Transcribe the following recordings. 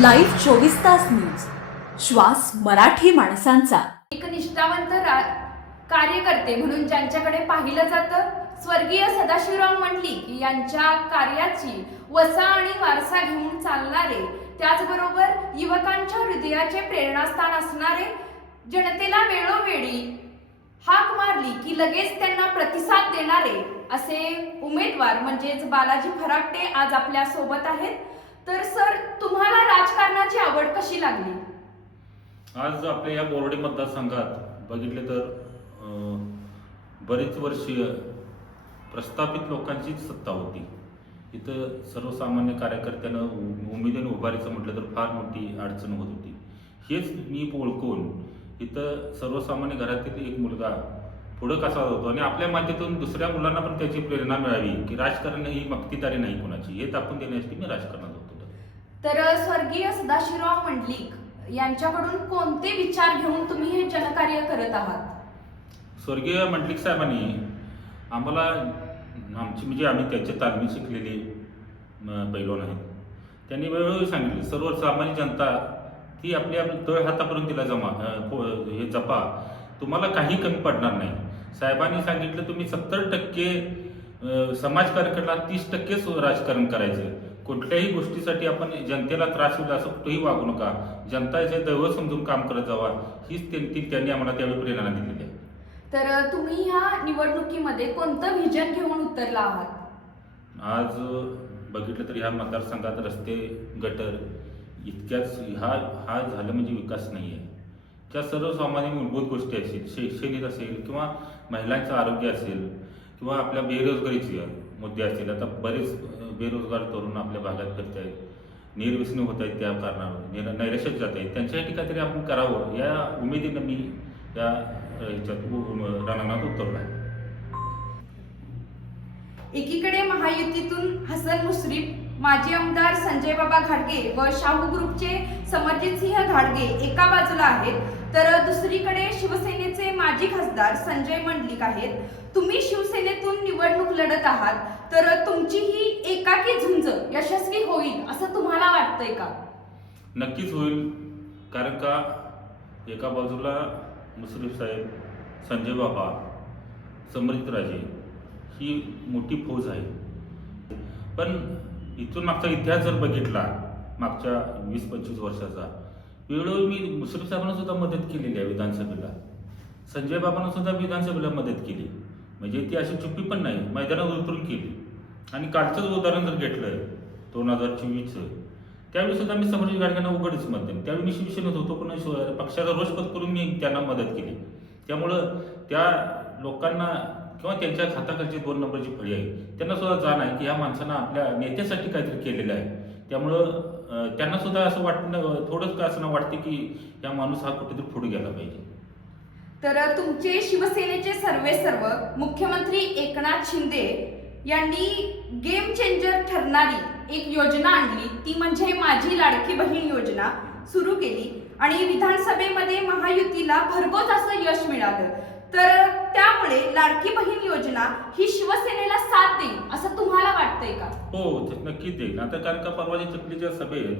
Live 24 तास news, श्वास मराठी माणसांचा. एक निष्ठावंत कार्यकर्ते म्हणून ज्यांच्याकडे पाहिलं जातं, स्वर्गीय सदाशिवराव मंडलिक यांच्या कार्याची वसा आणि वारसा घेऊन चालणारे, त्याचबरोबर युवकांच्या हृदयाचे प्रेरणास्थान असणारे, जनतेला वेळोवेळी हाक मारली की लगेच त्यांना प्रतिसाद देणारे असे उमेदवार म्हणजेच बालाजी फरागटे आज आपल्या सोबत आहेत. तर सर, तुम्हाला राजकारणाची आवड कशी लागली? आज आपल्या या बोर्डे मतदारसंघात बघितले तर बरेच वर्षीय प्रस्थापित लोकांचीच सत्ता होती. इथं सर्वसामान्य कार्यकर्त्यांना उमेदीने उभारायचं म्हटलं तर फार मोठी अडचण होत होती. हेच मी ओळखून इथं सर्वसामान्य घरातील एक मुलगा पुढं कसा होतो आणि आपल्या माध्यमातून दुसऱ्या मुलांना पण त्याची प्रेरणा मिळावी की राजकारण ही मक्तीदारी नाही कोणाची, हे दाखवून देण्यासाठी मी राजकारणात होतो. तर स्वर्गीय सदाशिवराव मंडलिक यांच्याकडून कोणते विचार घेऊन तुम्ही हे जनकार्य करत आहात? स्वर्गीय मंडलिक साहेबांनी आम्हाला आम्ही त्यांच्या तालमीत शिकलेले पैलवान आहेत. त्यांनी वेळोवेळी सांगितले सर्वसामान्य जनता ती आपल्या तळ हातापर्यंत तिला हे जपा, तुम्हाला काही कमी पडणार नाही. साहेबांनी सांगितलं तुम्ही 70% समाजकार्याकडला 30% राजकारण करायचं. कुठल्याही गोष्टीसाठी आपण जनतेला त्रास होईल असं कुठेही वागू नका, जनताचे दैव समजून काम करत जावा, हीच त्यांनी आम्हाला त्यावेळी प्रेरणा दिलेली आहे. तर तुम्ही ह्या निवडणुकीमध्ये कोणतं व्हिजन घेऊन उतरला आहात? आज बघितलं तर ह्या मतदारसंघात रस्ते, गटर इतक्याच हा झालं म्हणजे विकास नाही आहे. त्या सर्वसामान्य मूलभूत गोष्टी असतील, शैक्षणिक असेल किंवा महिलांचं आरोग्य असेल किंवा आपल्या बेरोजगारीचे मुद्दे असतील. आता बरेच बेरोजगार तरुण आपल्या भागात फिरत आहेत, निर्व्यसनी होत आहेत, त्या कारणावर नैराश्यात जात आहेत. त्यांच्यासाठी काहीतरी आपण करावं या उमेदीनं मी या रणांगणात उतरलो आहे. एकीकडे महायुतीतून हसन मुश्रीफ, माजी आमदार संजय बाबा घाडगे व शाहू ग्रुपचे समरजित सिंह घाडगे एका बाजूला आहेत, तर दुसरीकडे शिवसेनेचे माजी खासदार संजय मंडलिक आहेत. तुम्ही शिवसेनेतून निवडणूक लढत आहात, तर तुमची ही एकाकी झुंज यशस्वी होईल असं तुम्हाला वाटतंय का? नक्कीच होईल, कारण का एका बाजूला मुश्रीफ साहेब, संजय बाबा, समरित राजे ही मोठी फौज आहे. पण इथून मागचा इतिहास जर बघितला मागच्या 20-25 वर्षाचा, वेळोवेळी मी मुश्रीफ साहेबांना सुद्धा मदत केलेली आहे विधानसभेला, संजय बाबांना सुद्धा विधानसभेला मदत केली. म्हणजे ती अशी चुप्पी पण नाही, मैदानात उतरून केली. आणि कालचंच उदाहरण जर घेतलं 2024चं, त्यावेळी सुद्धा मी समरजित घाडगेंना उघडच मत दिलं. त्यावेळी मी शिवसेनेत होतो, पण पक्षाचा रोष पत्करून मी त्यांना मदत केली. त्यामुळं त्या लोकांना किंवा त्यांच्या हाताखालची 2 नंबरची फळी आहे त्यांना सुद्धा जाण आहे की ह्या माणसानं आपल्या नेत्यासाठी काहीतरी केलेलं आहे. त्यामुळं त्यांना सुद्धा असं थोडंच का असं वाटते की या माणूस हा कुठेतरी पुढे गेला पाहिजे. तर तुमचे शिवसेनेचे सर्वेसर्व मुख्यमंत्री एकनाथ शिंदे यांनी गेम चेंजर ठरणारी एक योजना आणली, ती म्हणजे माझी लाडकी बहीण योजना सुरू केली आणि विधानसभेमध्ये महायुतीला भरघोस असं यश मिळालं. तर त्यामुळे लाडकी बहीण योजना ही शिवसेनेला साथ देईल असं तुम्हाला वाटतंय का? हो, नक्कीच देईल. आता कारण का परवाच्या चिखलीच्या सभेत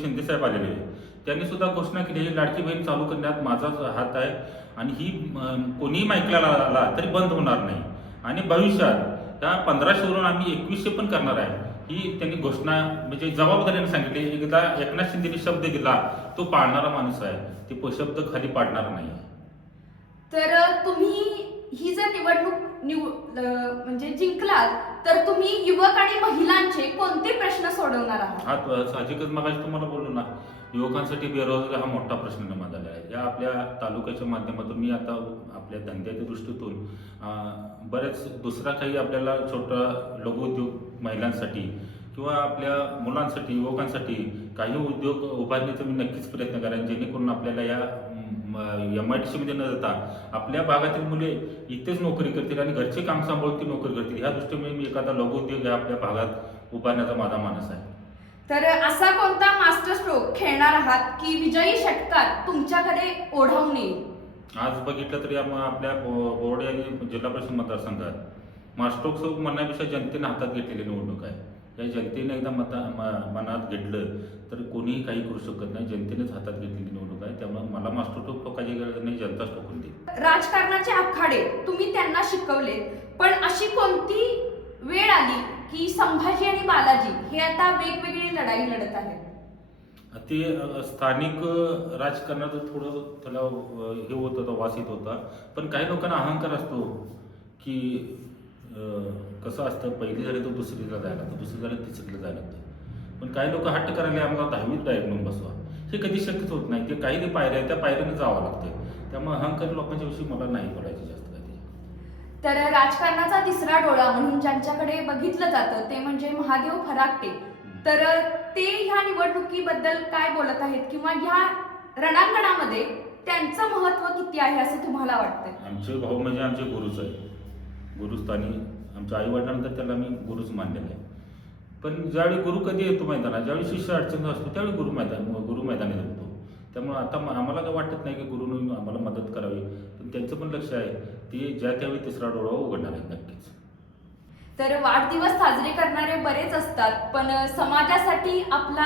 शिंदे साहेब आलेले, त्यांनी सुद्धा घोषणा केली ही लाडकी बहीण चालू करण्यात माझाच हात आहे आणि ही कोणीही ऐकल्याला आला तरी बंद होणार नाही आणि भविष्यात त्या 1500वरून आम्ही 2100 पण करणार आहे, ही त्यांनी घोषणा म्हणजे जबाबदारीने सांगितली. एकदा एकनाथ शिंदेने शब्द दिला तो पाळणारा माणूस आहे, ते शब्द खाली पाडणार नाही. तर तुम्ही ही जर निवडणूक म्हणजे जिंकलात, तर तुम्ही युवक आणि महिलांचे कोणते प्रश्न सोडवणार आहात? हा साहजिकच मगाशी तुम्हाला बोललो ना, युवकांसाठी बेरोजगार हा मोठा प्रश्न निर्माण झाला आहे. या आपल्या तालुक्याच्या माध्यमातून मी आता आपल्या धंद्याच्या दृष्टीतून बरेच दुसरा काही आपल्याला छोटा लघुउद्योग महिलांसाठी किंवा आपल्या मुलांसाठी, युवकांसाठी काही उद्योग उभारण्याचा मी नक्कीच प्रयत्न करेन, जेणेकरून आपल्याला या MIDC मध्ये न जाता आपल्या भागातील मुले इथेच नोकरी करतील आणि घरचे काम सांभाळून ती नोकरी करतील. ह्या दृष्टीने मी एखादा लघुउद्योग आपल्या भागात उभारण्याचा माझा मानस आहे. तर असा कोणता मास्टर स्ट्रोक खेळणार आहात की विजयी षटकार तुमच्याकडे ओढावून येईल? आज बघितलं तरी आपल्या बोर्डे आणि जिल्हा परिषद मतदारसंघात मास्टर स्ट्रोक म्हणण्यापेक्षा जनतेने हातात घेतलेली निवडणूक आहे. या जनतेने एकदा मनात घेतलं तर कोणीही काही करू शकत नाही. जनतेनेच हातात घेतलेली निवडणूक आहे. त्यामुळे मला मास्टर टोक ठोकायची गरज नाही, जनताच ठोकून देईल. राजकारणाचे आखाडे तुम्ही त्यांना शिकवले, पण अशी कोणती वेळ आली की संभाजी आणि बालाजी हे आता वेगवेगळी लढाई लढत आहेत? ते स्थानिक राजकारणात थोडं त्याला हे होत होतं, वास येत होता. पण काही लोकांना अहंकार असतो की कसं असतं, पहिली झाली तर दुसरीला जायला लागतं, दुसरी झाली तिसरीला जायला लागतं. पण काही लोक हट्ट करायला आम्हाला 10वीत डायरेक्ट म्हणून बसवा, हे कधी शक्यच होत नाही. ते काही पायऱ्या आहेत, त्या पायऱ्याने जावं लागतं. त्यामुळे अहंकार लोकांच्या विषयी मला नाही बोलायचं जास्त काही. तर राजकारणाचा तिसरा डोळा म्हणून ज्यांच्याकडे बघितलं जातं ते म्हणजे महादेव फराकटे. तर ते ह्या निवडणुकीबद्दल काय बोलत आहेत किंवा ह्या रणांगणामध्ये त्यांचं महत्त्व किती आहे असं तुम्हाला वाटतं? आमचे भाऊ म्हणजे आमचे गुरुच आहे. गुरुस्थानी आमच्या आई वडिलांनंतर त्याला मी गुरुच मानलेला आहे. पण ज्यावेळी गुरु कधी येतो मैदानात, ज्यावेळी शिष्य अडचण असतो त्यावेळी गुरु मैदानी जमतो. त्यामुळे आता आम्हाला काय वाटत नाही की गुरुने आम्हाला मदत करावी. पण त्यांचं पण लक्ष आहे, ते ज्या त्यावेळी तिसरा डोळा उघडणार आहेत नक्कीच. तर वाढदिवस साजरे करणारे बरेच असतात, पण समाजासाठी आपला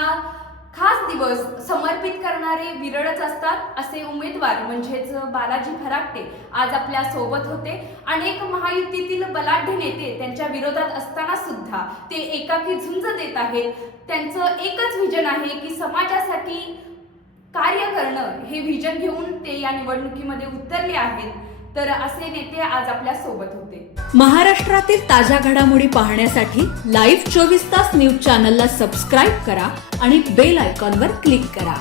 खास दिवस समर्पित करणारे विरळच असतात. असे उमेदवार म्हणजेच बालाजी फराकटे आज आपल्या सोबत होते. अनेक महायुतीतील बलाढ्य नेते त्यांच्या विरोधात असताना सुद्धा ते एकाकी झुंज देत आहेत. त्यांचं एकच व्हिजन आहे की समाजासाठी कार्य करणं, हे व्हिजन घेऊन ते या निवडणुकीमध्ये उतरले आहेत. तर असे नेते आज आपल्या सोबत होते. महाराष्ट्रातील ताज्या घडामोडी पाहण्यासाठी लाईव्ह 24 तास न्यूज चॅनलला सबस्क्राईब करा आणि बेल आयकॉनवर क्लिक करा.